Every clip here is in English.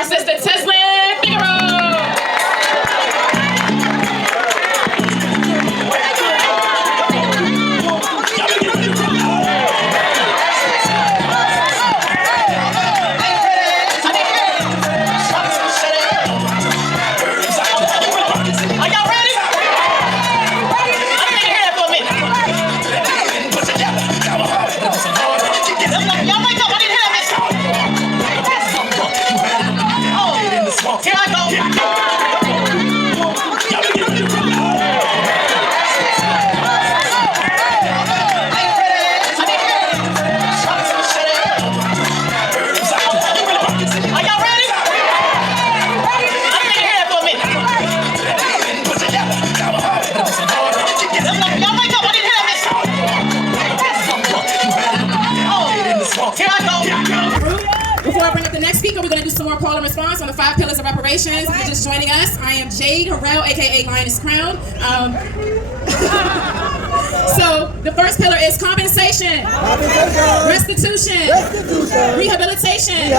our sister Teslin Figaro. Here I go. Are y'all ready? I need to hear that for a minute. Y'all wake up. I need to hear that. Here I go. Before I bring up the next speaker, we're going to do some more call and response on the 5 pillars of reparations. If you're just joining us, I am Jade Harrell, aka Lioness Crown. So the first pillar is compensation, restitution, rehabilitation,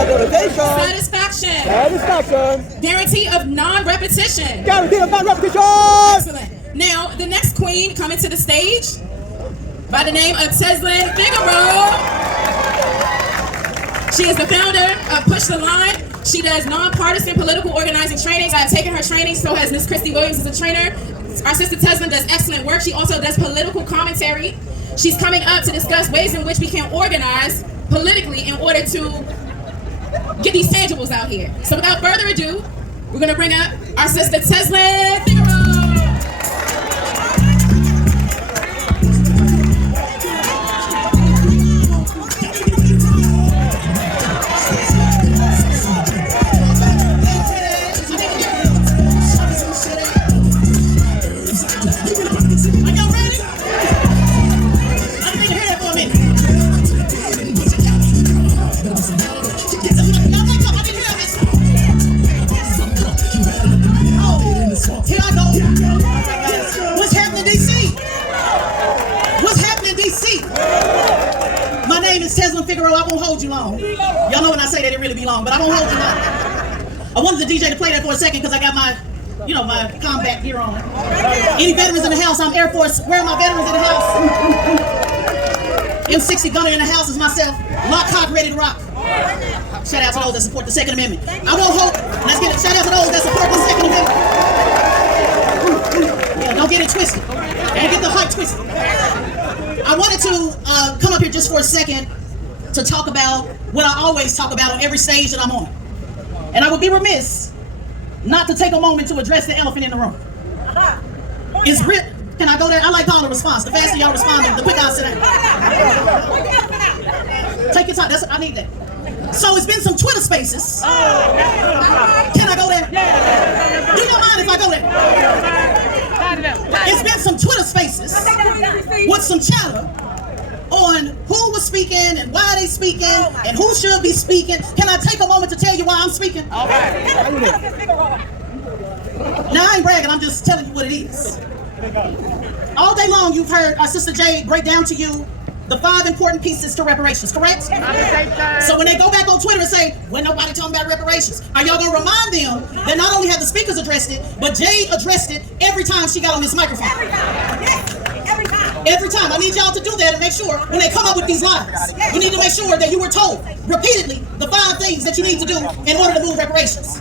satisfaction, guarantee of non-repetition. Excellent. Now the next queen coming to the stage by the name of Teslin Figaro. She is the founder of Push the Line. She does nonpartisan political organizing trainings. I have taken her training, so has Miss Christy Williams as a trainer. Our sister Teslin does excellent work. She also does political commentary. She's coming up to discuss ways in which we can organize politically in order to get these tangibles out here. So without further ado, we're going to bring up our sister Teslin Figaro. Figaro, I won't hold you long. Y'all know when I say that it really be long, but I won't hold you long. I wanted the DJ to play that for a second because I got my, my combat gear on. Any veterans in the house? I'm Air Force. Where are my veterans in the house? M60 gunner in the house is myself. Lock, cock, ready to rock. Shout out to those that support the Second Amendment. I won't hold. Let's get it. Shout out to those that support the Second Amendment. Yeah, don't get it twisted. Don't get the hype twisted. I wanted to come up here just for a second to talk about what I always talk about on every stage that I'm on. And I would be remiss not to take a moment to address the elephant in the room. It's can I go there? I like call and response. The faster y'all respond, the quicker I'll sit down. Take your time. I need that. So it's been some Twitter spaces. Can I go there? Do you mind if I go there? It's been some Twitter spaces with some chatter on who was speaking and why they speaking and who should be speaking. Can I take a moment to tell you why I'm speaking? All right. Now I ain't bragging, I'm just telling you what it is. All day long you've heard our sister Jade break down to you the 5 important pieces to reparations, correct? So when they go back on Twitter and say, well, nobody talking about reparations, are y'all gonna remind them that not only have the speakers addressed it, but Jade addressed it every time she got on this microphone? Every time. I need y'all to do that and make sure when they come up with these lies, you need to make sure that you were told repeatedly the 5 things that you need to do in order to move reparations.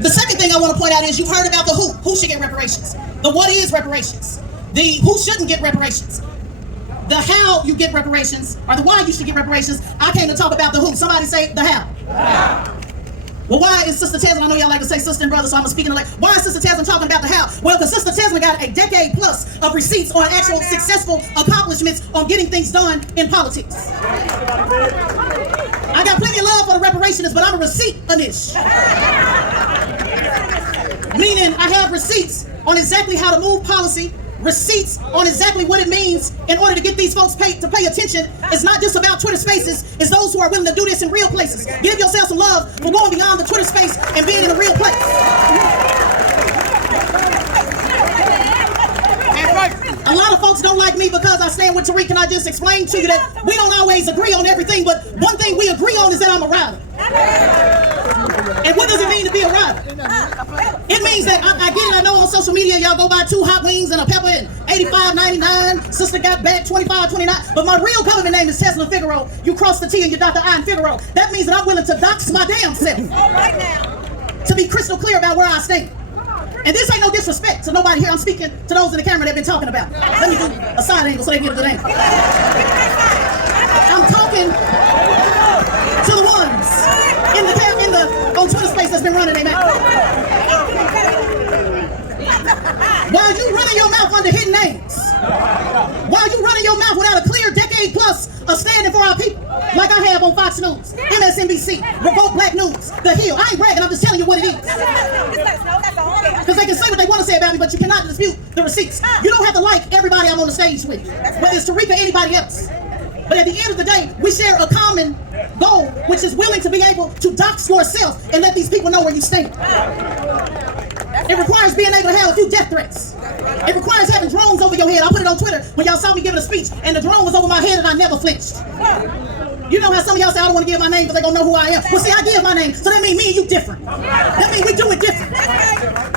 The second thing I want to point out is you've heard about the who should get reparations, the what is reparations, the who shouldn't get reparations, the how you get reparations, or the why you should get reparations. I came to talk about the who. Somebody say the how. Well, why is Sister Teslin, I know y'all like to say sister and brother, so I'm speaking like, why is Sister Teslin talking about the how? Well, because Sister Teslin got a decade plus of receipts on actual successful accomplishments on getting things done in politics. I got plenty of love for the reparationists, but I'm a receipt-anish. Meaning I have receipts on exactly how to move policy, receipts on exactly what it means in order to get these folks to pay attention. It's not just about Twitter spaces, it's those who are willing to do this in real places. Give yourself some love for going beyond the Twitter space and being in a real place. A lot of folks don't like me because I stand with Tariq, and I just explained to you that we don't always agree on everything, but one thing we agree on is that I'm a rally. be arriving. It means that I get it. I know on social media y'all go buy 2 hot wings and a pepper and $85.99. Sister got back $25.29. But my real government name is Tesla Figaro. You cross the T and you dot the I in Figaro. That means that I'm willing to dox my damn self. Right now. To be crystal clear about where I stand. And this ain't no disrespect to nobody here. I'm speaking to those in the camera that have been talking about. Let me do a side angle so they get a good angle. I'm talking to the ones on Twitter space that's been running their mouth. While you running your mouth under hidden names, while you running your mouth without a clear decade plus of standing for our people, like I have on Fox News, MSNBC, Revolt Black News, The Hill. I ain't bragging, I'm just telling you what it is. Because they can say what they want to say about me, but you cannot dispute the receipts. You don't have to like everybody I'm on the stage with, whether it's Tariq or anybody else. But at the end of the day, we share a common goal, which is willing to be able to dox yourself and let these people know where you stand. It requires being able to have a few death threats. It requires having drones over your head. I put it on Twitter when y'all saw me giving a speech, and the drone was over my head and I never flinched. You know how some of y'all say, I don't want to give my name because they're going to know who I am. Well, see, I give my name, so that means me and you different. That means we do it different.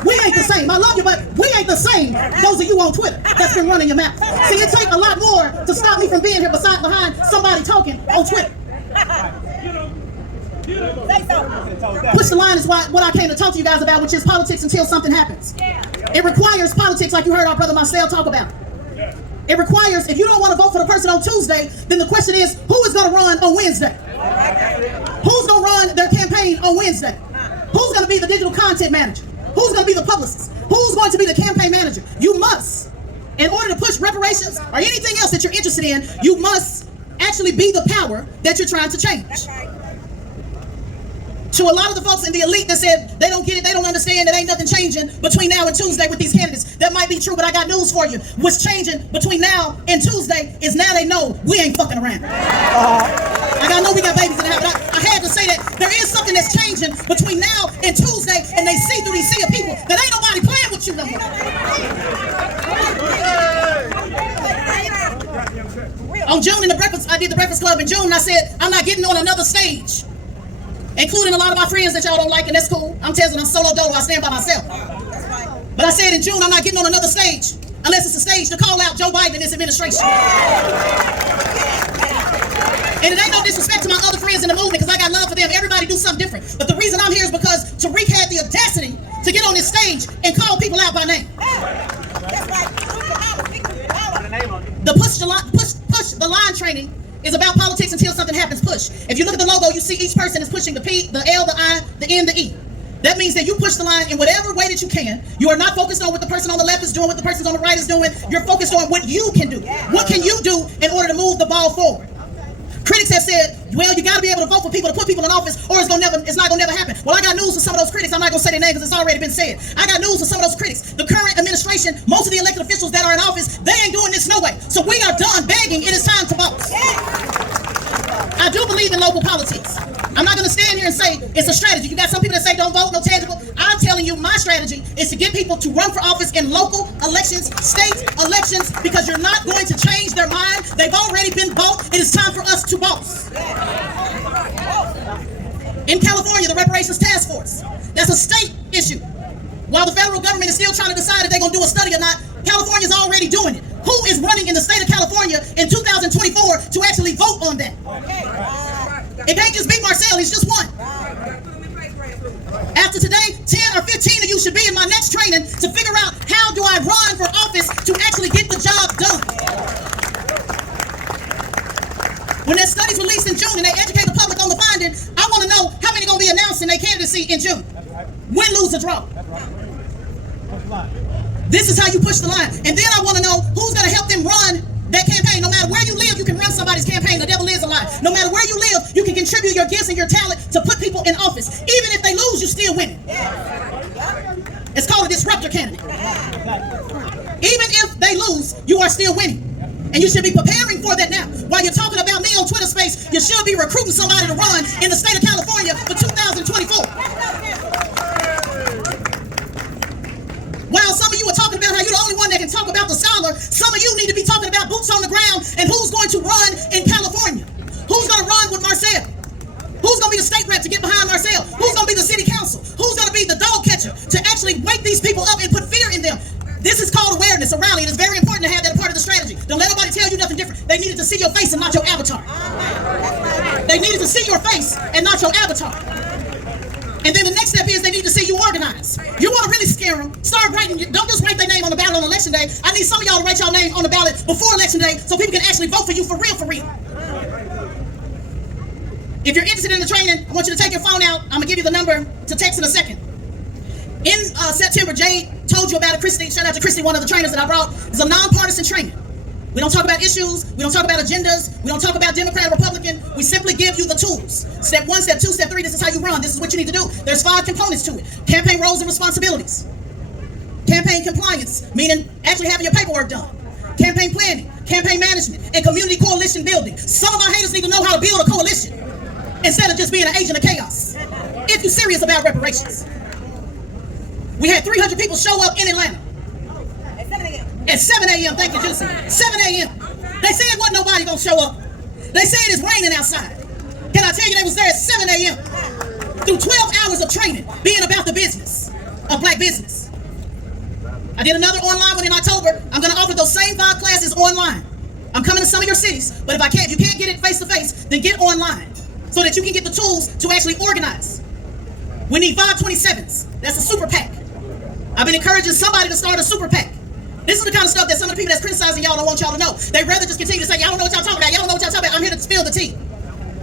We ain't the same. I love you, but we ain't the same. Those of you on Twitter that's been running your mouth. See, it takes a lot more to stop me from being here behind somebody talking on Twitter. Push the line is what I came to talk to you guys about, which is politics until something happens. It requires politics like you heard our brother Marcel talk about. It requires, if you don't want to vote for the person on Tuesday, then the question is, who is going to run on Wednesday? Who's going to run their campaign on Wednesday? Who's going to be the digital content manager? Who's going to be the publicist? Who's going to be the campaign manager? You must, in order to push reparations or anything else that you're interested in, you must actually be the power that you're trying to change. To a lot of the folks in the elite that said they don't get it, they don't understand, that ain't nothing changing between now and Tuesday with these candidates. That might be true, but I got news for you. What's changing between now and Tuesday is now they know we ain't fucking around. Like, I know we got babies in the house, but I had to say that there is something that's changing between now and Tuesday, and they see through these sea of people that ain't nobody playing with you no more. On June I did the Breakfast Club in June, and I said, I'm not getting on another stage, including a lot of my friends that y'all don't like, and that's cool. I'm telling you, I'm solo dolo, I stand by myself. But I said in June, I'm not getting on another stage unless it's a stage to call out Joe Biden and his administration. And it ain't no disrespect to my other friends in the movement, because I got love for them. Everybody do something different. But the reason I'm here is because Tariq had the audacity to get on this stage and call people out by name. The push the line training is about politics until something happens. Push. If you look at the logo, you see each person is pushing the P, the L, the I, the N, the E. That means that you push the line in whatever way that you can. You are not focused on what the person on the left is doing, what the person on the right is doing. You're focused on what you can do. What can you do in order to move the ball forward? Critics have said, well, you got to be able to vote for people, to put people in office, or it's not going to never happen. Well, I got news for some of those critics. I'm not going to say their name because it's already been said. I got news for some of those critics. The current administration, most of the elected officials that are in office, they ain't doing this no way. So we are done begging. It is time to vote. I do believe in local politics. I'm not going to stand here and say it's a strategy. You got some people that say don't vote, no tangible. I'm telling you, my strategy is to get people to run for office in local elections, state elections, because you're not going to change their mind. They've already been bought. It is time for us to vote. In California, the reparations task force, that's a state issue. While the federal government is still trying to decide if they're going to do a study or not, California's already doing it. Who is running in the state of California in 2024 to actually vote on that? It can't just be Marcel, he's just one. After today, 10 or 15 of you should be in my next training to figure out how do I run for office to actually get the job done. When that study's released in June and they educate the public on the finding, I want to know how many going to be announced in their candidacy in June. Win, lose, or draw. This is how you push the line. And then I want to know who's going to help them run that campaign. No matter where you live, you can run somebody's campaign. The devil is a lie. No matter where you live, you can contribute your gifts and your talent to put people in office. Even if they lose, you still winning. It's called a disruptor candidate. Even if they lose, you are still winning. And you should be preparing for that now. While you're talking about me on Twitter space, you should be recruiting somebody to run in the state of California for 2024. While some of you are talking about how you're the only one that can talk about the scholar, some of you need to be talking about boots on the ground and who's going to run in California. Who's going to run with Marcel? Who's going to be the state rep to get behind Marcel? Who's going to be the city council? Who's going to be They needed to see your face and not your avatar. And then the next step is they need to see you organize. You want to really scare them, start writing. Don't just write their name on the ballot on election day. I need some of y'all to write your name on the ballot before election day so people can actually vote for you for real, for real. If you're interested in the training, I want you to take your phone out. I'm going to give you the number to text in a second. In September, Jay told you about it. Christy, shout out to Christy, one of the trainers that I brought. It's a nonpartisan training. We don't talk about issues. We don't talk about agendas. We don't talk about Democrat or Republican. We simply give you the tools. Step 1, step 2, step 3, this is how you run. This is what you need to do. There's 5 components to it. Campaign roles and responsibilities. Campaign compliance, meaning actually having your paperwork done. Campaign planning, campaign management, and community coalition building. Some of our haters need to know how to build a coalition instead of just being an agent of chaos. If you're serious about reparations. We had 300 people show up in Atlanta. At 7 a.m., thank you, Juicy. 7 a.m. They said wasn't nobody gonna show up. They said it's raining outside. Can I tell you they was there at 7 a.m. through 12 hours of training, being about the business of black business. I did another online one in October. I'm gonna offer those same 5 classes online. I'm coming to some of your cities, but if you can't get it face to face, then get online so that you can get the tools to actually organize. We need 527s. That's a super PAC. I've been encouraging somebody to start a super PAC. This is the kind of stuff that some of the people that's criticizing y'all don't want y'all to know. They'd rather just continue to say, y'all don't know what y'all talking about. Y'all don't know what y'all talking about. I'm here to spill the tea.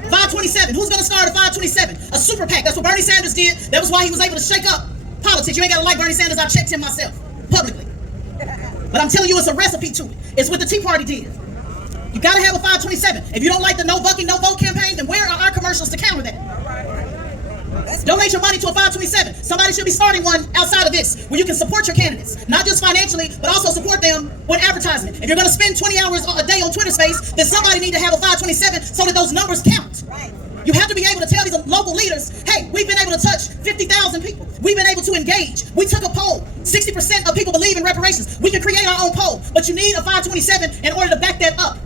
527. Who's going to start a 527? A super PAC. That's what Bernie Sanders did. That was why he was able to shake up politics. You ain't got to like Bernie Sanders. I've checked him myself publicly. But I'm telling you, it's a recipe to it. It's what the Tea Party did. You got to have a 527. If you don't like the no bucking, no vote campaign, then where are our commercials to counter that? Donate your money to a 527. Somebody should be starting one outside of this where you can support your candidates, not just financially, but also support them with advertisement. If you're going to spend 20 hours a day on Twitter space, then somebody need to have a 527 so that those numbers count. Right. You have to be able to tell these local leaders, hey, we've been able to touch 50,000 people. We've been able to engage. We took a poll. 60% of people believe in reparations. We can create our own poll, but you need a 527 in order to back that up.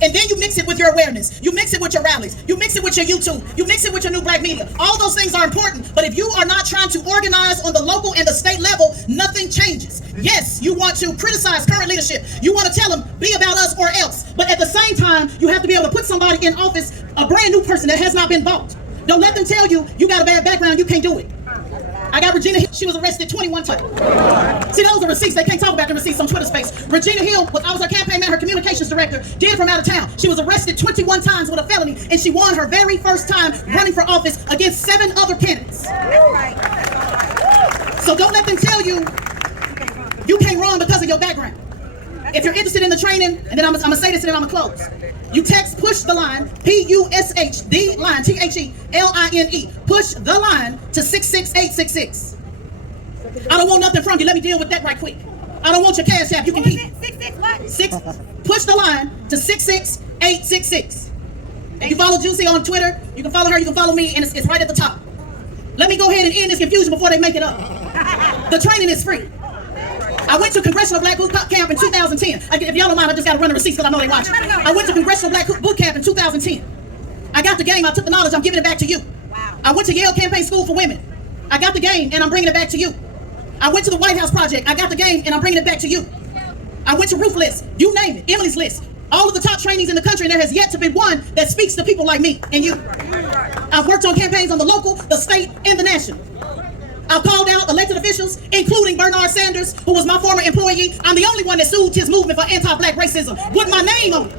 And then you mix it with your awareness. You mix it with your rallies. You mix it with your YouTube. You mix it with your new black media. All those things are important. But if you are not trying to organize on the local and the state level, nothing changes. Yes, you want to criticize current leadership. You want to tell them, be about us or else. But at the same time, you have to be able to put somebody in office, a brand new person that has not been bought. Don't let them tell you, you got a bad background, you can't do it. I got Regina Hill. She was arrested 21 times. See, those are receipts. They can't talk about the receipts on Twitter space. Regina Hill, I was her campaign man, her communications director, did from out of town. She was arrested 21 times with a felony, and she won her very first time running for office against 7 other candidates. So don't let them tell you you can't run because of your background. If you're interested in the training, and then I'm going to say this and then I'm going to close. You text push the line, P-U-S-H, the line, T-H-E-L-I-N-E. Push the line to 66866. I don't want nothing from you. Let me deal with that right quick. I don't want your cash app. You can keep it. Push the line to 66866. If you follow Juicy on Twitter, you can follow her, you can follow me, and it's right at the top. Let me go ahead and end this confusion before they make it up. The training is free. I went to Congressional Black Boot Camp in 2010. If y'all don't mind, I just got to run the receipts because I know they watching. I went to Congressional Black Boot Camp in 2010. I got the game. I took the knowledge. I'm giving it back to you. Wow. I went to Yale Campaign School for Women. I got the game, and I'm bringing it back to you. I went to the White House Project. I got the game, and I'm bringing it back to you. I went to Roof List. You name it. Emily's List. All of the top trainings in the country, and there has yet to be one that speaks to people like me and you. I've worked on campaigns on the local, the state, and the national. I've called out elected officials, including Bernard Sanders, who was my former employee. I'm the only one that sued his movement for anti-black racism with my name on it.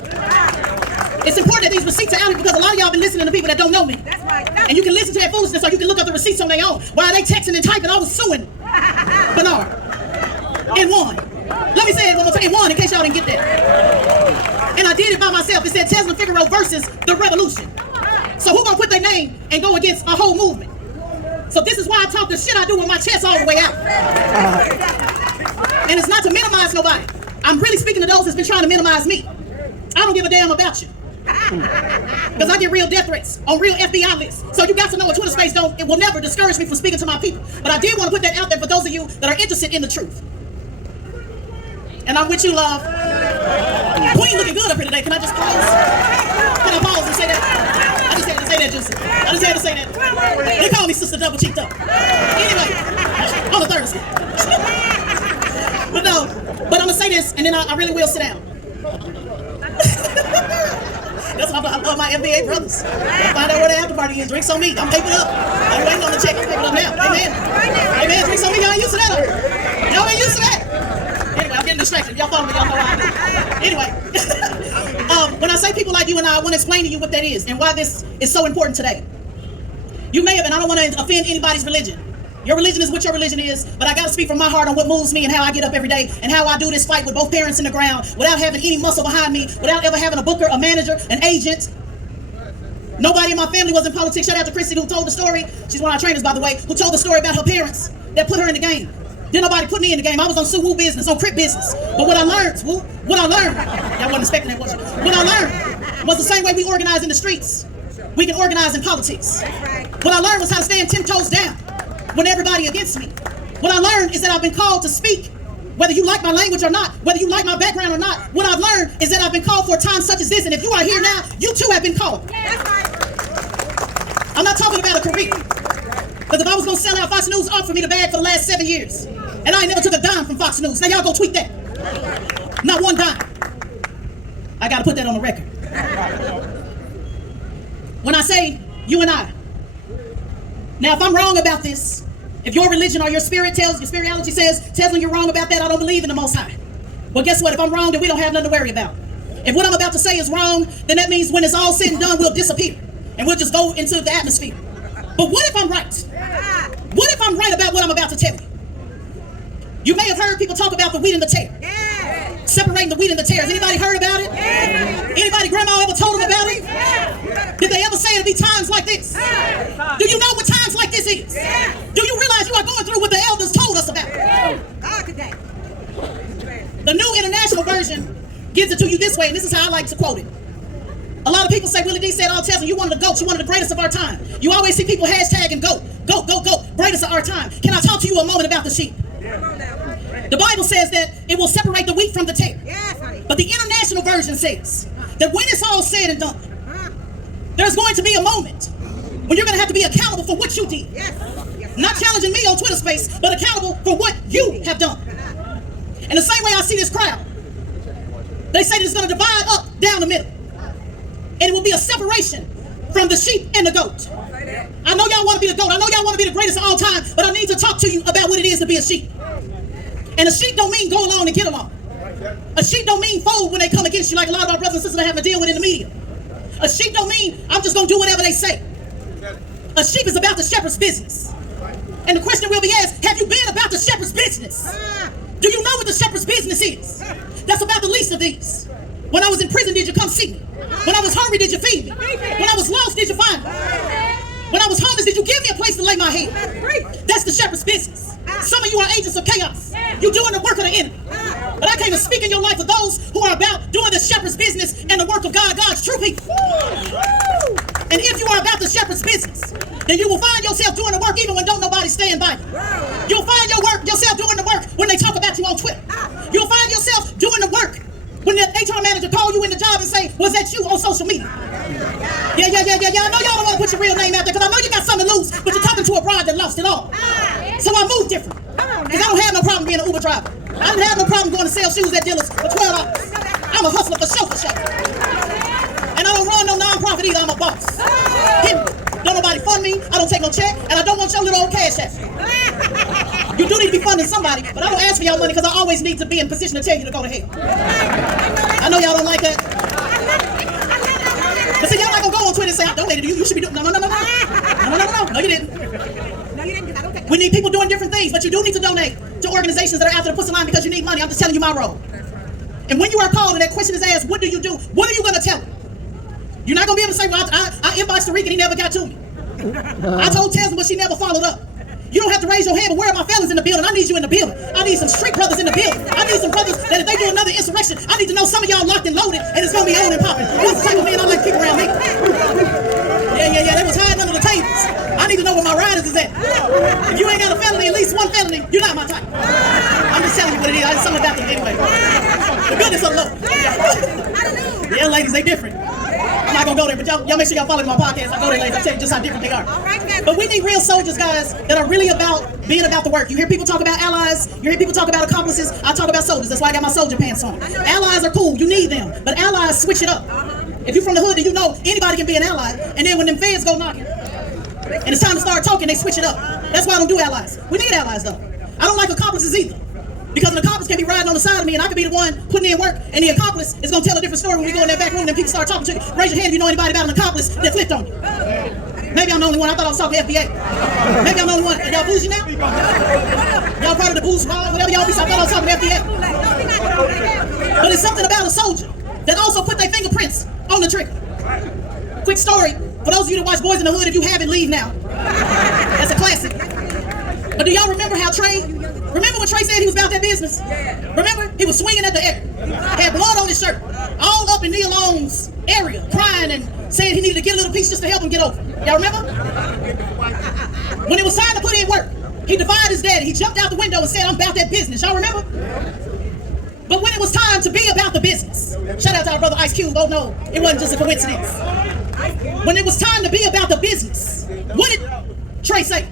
It's important that these receipts are out here because a lot of y'all been listening to people that don't know me. That's right. And you can listen to that foolishness or you can look up the receipts on their own. While they texting and typing, I was suing Bernard. And won. Let me say it one more time. And won in case y'all didn't get that. And I did it by myself. It said Tesla Figaro versus the revolution. So who gonna put their name and go against a whole movement? So this is why I talk the shit I do with my chest all the way out. And it's not to minimize nobody. I'm really speaking to those that's been trying to minimize me. I don't give a damn about you. Because I get real death threats on real FBI lists. So you got to know a Twitter space it will never discourage me from speaking to my people. But I did want to put that out there for those of you that are interested in the truth. And I'm with you, love. Queen looking good up here today. Can I just pause? Can I pause and say that? I just had to say that, Juicy. I just had to say that. They call me Sister Double Cheeked Up. Anyway, on a Thursday. But no, but I'm going to say this, and then I really will sit down. That's why I love my NBA brothers. I find out where the after party is. Drinks on me. I'm paping up. I'm waiting on the check. I'm paping up now. Amen. Amen. Drinks on me. Y'all ain't used to that. Y'all ain't used to that. Anyway, I'm getting distracted. Y'all follow me. Y'all know why I do. Anyway, when I say people like you and I want to explain to you what that is and why this is so important today. You may have, and I don't want to offend anybody's religion. Your religion is what your religion is, but I got to speak from my heart on what moves me and how I get up every day and how I do this fight with both parents in the ground without having any muscle behind me, without ever having a booker, a manager, an agent. Nobody in my family was in politics. Shout out to Chrissy who told the story. She's one of our trainers, by the way, who told the story about her parents that put her in the game. Didn't nobody put me in the game. I was on Suwoo business, on Crip business. But what I learned, y'all wasn't expecting that, was you? What I learned was the same way we organize in the streets. We can organize in politics. What I learned was how to stand 10 toes down when everybody against me. What I learned is that I've been called to speak, whether you like my language or not, whether you like my background or not. What I've learned is that I've been called for a time such as this, and if you are here now, you too have been called. I'm not talking about a career, because if I was going to sell out, Fox News offered me the bag for the last 7 years, and I ain't never took a dime from Fox News. Now y'all go tweet that. Not one dime. I got to put that on the record. When I say you and I, now if I'm wrong about this, if your religion or your spirit tells, your spirituality tells me you're wrong about that, I don't believe in the Most High. Well, guess what? If I'm wrong, then we don't have nothing to worry about. If what I'm about to say is wrong, then that means when it's all said and done, we'll disappear. And we'll just go into the atmosphere. But what if I'm right? What if I'm right about what I'm about to tell you? You may have heard people talk about the wheat and the tare. Separating the wheat and the tares. Anybody heard about it? Anybody grandma ever told them about it? Did they ever say it'll be times like this? Do you know what times like this is? Do you realize you are going through what the elders told us about? The New International Version gives it to you this way, and this is how I like to quote it. A lot of people say, Willie D said, oh, Tesla, you one of the GOATs, you one of the greatest of our time. You always see people hashtagging GOAT, GOAT, GOAT, GOAT, greatest of our time. Can I talk to you a moment about the sheep? The Bible says that it will separate the wheat from the tare. But the International Version says that when it's all said and done, there's going to be a moment when you're going to have to be accountable for what you did. Not challenging me on Twitter space, but accountable for what you have done. And the same way I see this crowd, they say that it's going to divide up down the middle. And it will be a separation from the sheep and the goat. I know y'all want to be the goat. I know y'all want to be the greatest of all time, but I need to talk to you about what it is to be a sheep. And a sheep don't mean go along and get along. A sheep don't mean fold when they come against you like a lot of our brothers and sisters are having to deal with in the media. A sheep don't mean I'm just going to do whatever they say. A sheep is about the shepherd's business. And the question will be asked, have you been about the shepherd's business? Do you know what the shepherd's business is? That's about the least of these. When I was in prison, did you come see me? When I was hungry, did you feed me? When I was lost, did you find me? When I was homeless, did you give me a place to lay my head? That's the shepherd's business. Some of you are agents of chaos. You're doing the work of the enemy. But I came to speak in your life for those who are about doing the shepherd's business and the work of God, God's true people. And if you are about the shepherd's business, then you will find yourself doing the work even when don't nobody stand by you. You'll find yourself doing the work when they talk about you on Twitter. You'll find yourself doing the work when the HR manager call you in the job and say, was that you on social media? Yeah. I know y'all don't want to put your real name out there because I know you got something to lose, but you're talking to a bride that lost it all. So I moved different. Because I don't have no problem being an Uber driver. I don't have no problem going to sell shoes at dealers for $12. I'm a hustler for sure. And I don't run no non-profit either. I'm a boss. Don't nobody fund me. I don't take no check. And I don't want your little old cash app. You do need to be funding somebody, but I don't ask for y'all money because I always need to be in position to tell you to go to hell. I know y'all don't like that. But see, y'all not going to go on Twitter and say, I donated to you. You should be doing... No, you didn't. We need people doing different things, but you do need to donate to organizations that are out there to put some line because you need money. I'm just telling you my role. And when you are called and that question is asked, what do you do? What are you going to tell them? You're not going to be able to say, well, I inboxed Tariq and he never got to me. I told Tesla, but she never followed up. You don't have to raise your hand, but where are my fellas in the building? I need you in the building. I need some street brothers in the building. I need some brothers that if they do another insurrection, I need to know some of y'all locked and loaded, and it's going to be on and popping. That's the type of man I like to keep around me. Yeah. They was hiding under the tables. I need to know where my riders is at. If you ain't got a felony, at least one felony, you're not my type. I'm just telling you what it is. I just something about them anyway. The goodness of the Lord. Yeah, ladies, they different. I'm not going to go there, but y'all make sure y'all follow my podcast. I go there, ladies. I tell you just how different they are. But we need real soldiers, guys, that are really about being about the work. You hear people talk about allies. You hear people talk about accomplices. I talk about soldiers. That's why I got my soldier pants on. Allies are cool. You need them. But allies switch it up. If you're from the hood, then you know anybody can be an ally. And then when them feds go knocking, and it's time to start talking, they switch it up. That's why I don't do allies. We need allies, though. I don't like accomplices either. Because an accomplice can be riding on the side of me, and I can be the one putting in work, and the accomplice is going to tell a different story when we go in that back room and people start talking to you. Raise your hand if you know anybody about an accomplice that flipped on you. Maybe I'm the only one. I thought I was talking to FBA. Maybe I'm the only one. Y'all bougie now? Y'all part of the booze, whatever y'all be. So I thought I was talking to FBA. But it's something about a soldier that also put their fingerprints on the trigger. Quick story. For those of you that watch Boys in the Hood, if you haven't, leave now. That's a classic. But do y'all remember how remember when Trey said he was about that business? Remember? He was swinging at the air. Had blood on his shirt. All up in Neil Long's area, crying and saying he needed to get a little piece just to help him get over. Y'all remember? When it was time to put in work, he defied his daddy. He jumped out the window and said, I'm about that business. Y'all remember? But when it was time to be about the business, shout out to our brother Ice Cube. Oh no, it wasn't just a coincidence. When it was time to be about the business, what did Trey say?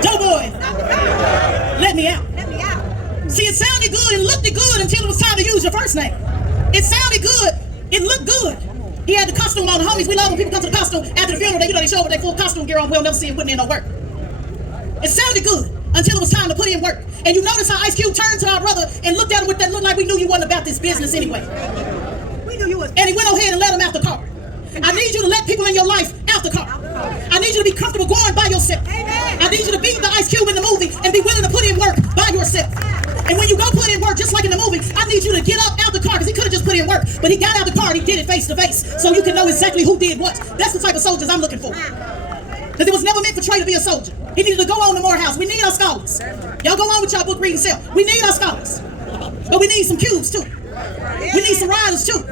Doughboy, let me out. See, it sounded good and looked good until it was time to use your first name. It sounded good. It looked good. He had the costume on. The homies, we love when people come to the costume after the funeral. They show up with their full costume gear on. We'll never see him putting in no work. It sounded good until it was time to put in work. And you notice how Ice Cube turned to our brother and looked at him with that look like we knew you wasn't about this business anyway. We knew you was. And he went ahead and let him out the car. I need you to let people in your life out the car. I need you to be comfortable going by yourself. I need you to be the Ice Cube in the movie and be willing to put in work by yourself. And when you go put in work, just like in the movie, I need you to get up out the car, because he could have just put in work, but he got out the car and he did it face to face, so you can know exactly who did what. That's the type of soldiers I'm looking for. Because it was never meant for Trey to be a soldier. He needed to go on to Morehouse. We need our scholars. Y'all go on with y'all book reading self. We need our scholars. But we need some cubes too. We need some riders too.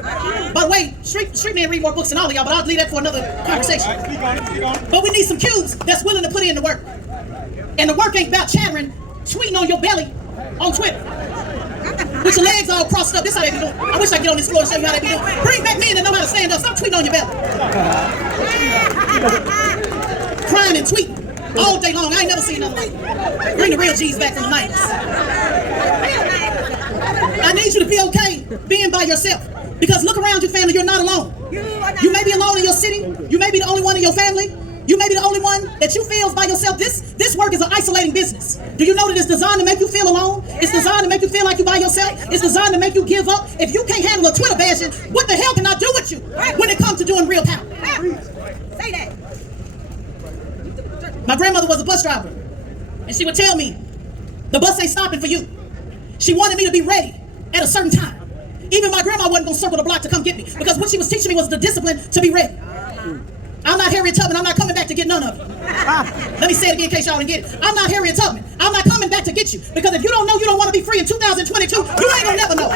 By the way, street men read more books than all of y'all, but I'll leave that for another conversation. But we need some cubes that's willing to put in the work. And the work ain't about chattering, tweeting on your belly on Twitter. With your legs all crossed up. This is how they be doing. I wish I could get on this floor and show you how they be doing. Bring back men that know how to stand up. Stop tweeting on your belly. Crying and tweeting all day long. I ain't never seen nothing like it. Bring the real G's back from the 90s. I need you to be okay being by yourself. Because look around you, family, you're not alone. You may be alone in your city. You may be the only one in your family. You may be the only one that you feel by yourself. This work is an isolating business. Do you know that it's designed to make you feel alone? It's designed to make you feel like you're by yourself. It's designed to make you give up. If you can't handle a Twitter bashing, what the hell can I do with you when it comes to doing real power? Say that. My grandmother was a bus driver, and she would tell me, the bus ain't stopping for you. She wanted me to be ready at a certain time. Even my grandma wasn't going to circle the block to come get me, because what she was teaching me was the discipline to be ready. I'm not Harriet Tubman. I'm not coming back to get none of it. Let me say it again in case y'all didn't get it. I'm not Harriet Tubman. I'm not coming back to get you. Because if you don't know you don't want to be free in 2022, you ain't gonna never know.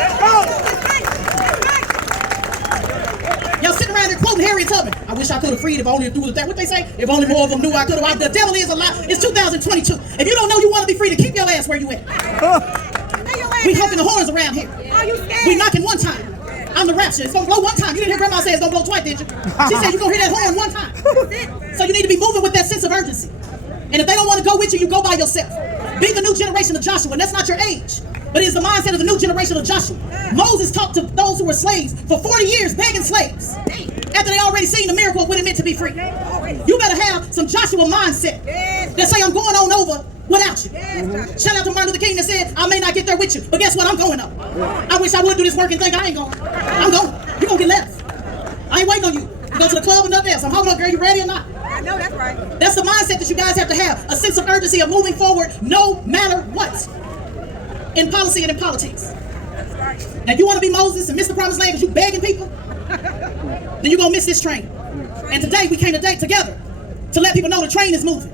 Y'all sitting around there quoting Harriet Tubman. I wish I could have freed if only through that. What they say? If only more of them knew I could have. The devil is a lie. It's 2022. If you don't know you want to be free, to keep your ass where you at. We honking the horns around here. We knocking one time. I'm the rapture. It's gonna blow one time. You didn't hear Grandma say it's gonna blow twice, did you? She said you're gonna hear that horn one time. So you need to be moving with that sense of urgency. And if they don't want to go with you, you go by yourself. Be the new generation of Joshua, and that's not your age, but it's the mindset of the new generation of Joshua. Moses talked to those who were slaves for 40 years, begging slaves, after they already seen the miracle of what it meant to be free. You better have some Joshua mindset that say, I'm going on over without you. Shout out to Martin Luther King that said, I may not get there with you, but guess what? I'm going up. I wish I would do this work and think I ain't going. I'm going. You're going to get left. I ain't waiting on you. You go to the club and nothing else. I'm holding up, girl. You ready or not? I know that's right. That's the mindset that you guys have to have. A sense of urgency of moving forward no matter what. In policy and in politics. Now, if you want to be Moses and miss the promised land because you begging people, then you're going to miss this train. And today, we came together to let people know the train is moving.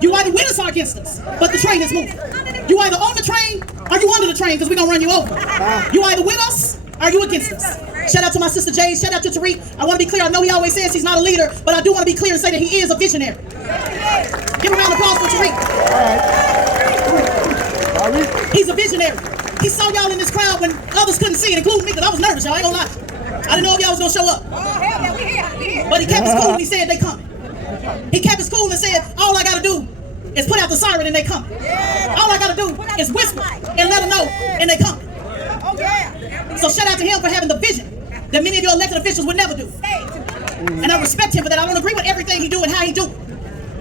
You either with us or against us, but the train is moving. You either on the train or you under the train, because we're going to run you over. You either with us or you against us. Shout out to my sister Jade. Shout out to Tariq. I want to be clear. I know he always says he's not a leader, but I do want to be clear and say that he is a visionary. Give a round of applause for Tariq. He's a visionary. He saw y'all in this crowd when others couldn't see it, including me, because I was nervous, y'all. I ain't gonna lie. I didn't know if y'all was gonna show up. But he kept his cool and he said they coming. He kept his cool and said, all I gotta do is put out the siren and they coming. All I gotta do is whisper and let them know and they coming. So shout out to him for having the vision that many of your elected officials would never do. And I respect him for that. I don't agree with everything he do and how he do it.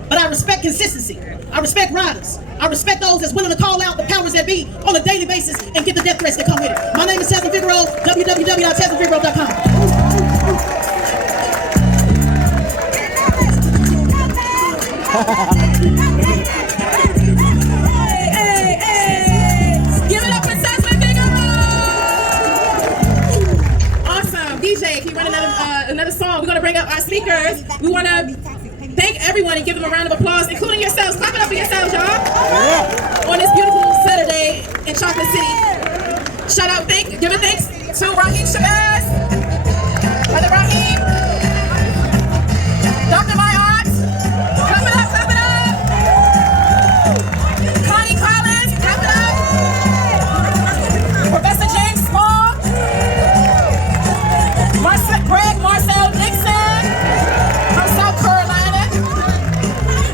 But I respect consistency. I respect riders. I respect those that's willing to call out the powers that be on a daily basis and get the death threats that come with it. My name is Tesla Figueroa, www.teslafigueroa.com. Give it up for Tesla Figueroa! Awesome. DJ, can you run another song? We're going to bring up our speakers. We want to thank everyone and give them a round of applause, including yourselves. Clap it up for yourselves, y'all. On this beautiful Saturday in Chocolate City. Shout out, giving thanks to Raheem Shabazz, Brother Raheem, Dr. My Art. Clap it up, clap it up. Connie Collins, clap it up. Professor James Small, Greg Marcel Dixon from South Carolina,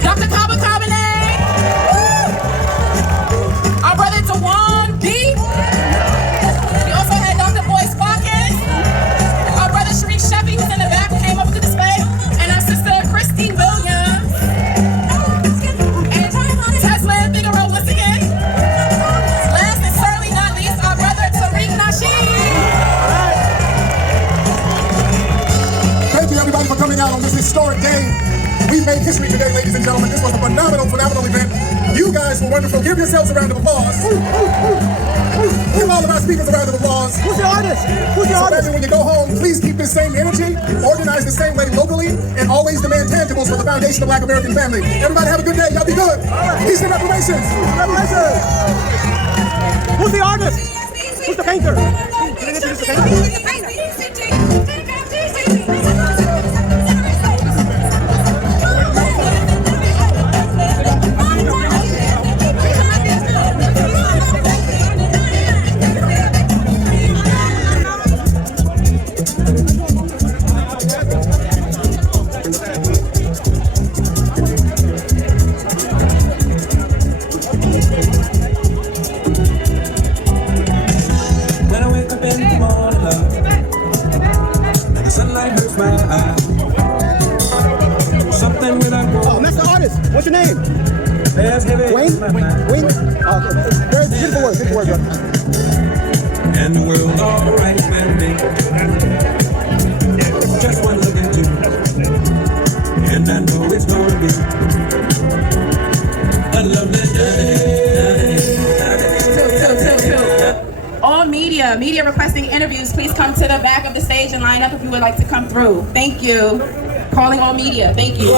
Dr. Kaba Kabane, our brother Dewan B. We also had Dr. Boyce Watkins, our brother Sharif Sheffy, who's in the back, who came up with the display, and our sister Christine Williams, and Tesla Figueroa once again. Last and certainly not least, our brother Tariq Nasheed. Thank you everybody for coming out on this historic day. We made history today, ladies and gentlemen. This was a phenomenal event. You guys were wonderful. Give yourselves a round of applause. Give all of our speakers a round of applause. Who's the artist? Who's the artist? So when you go home, please keep this same energy, organize the same way locally, and always demand tangibles for the foundation of Black American family. Everybody have a good day. Y'all be good. Peace and reparations. Who's the artist? Who's the painter? Can you introduce the painter? When I wake up in the morning, love, and the sunlight hurts my eyes. Something when I go. Oh, that's the artist. What's your name? There's heavy Wayne? in my mind. Wayne? Oh, very beautiful word, brother. And the world's alright with me. Just one look into it, and I know it's gonna be a lovely day. All media requesting interviews, please come to the back of the stage and line up if you would like to come through. Thank you. Calling all media. Thank you.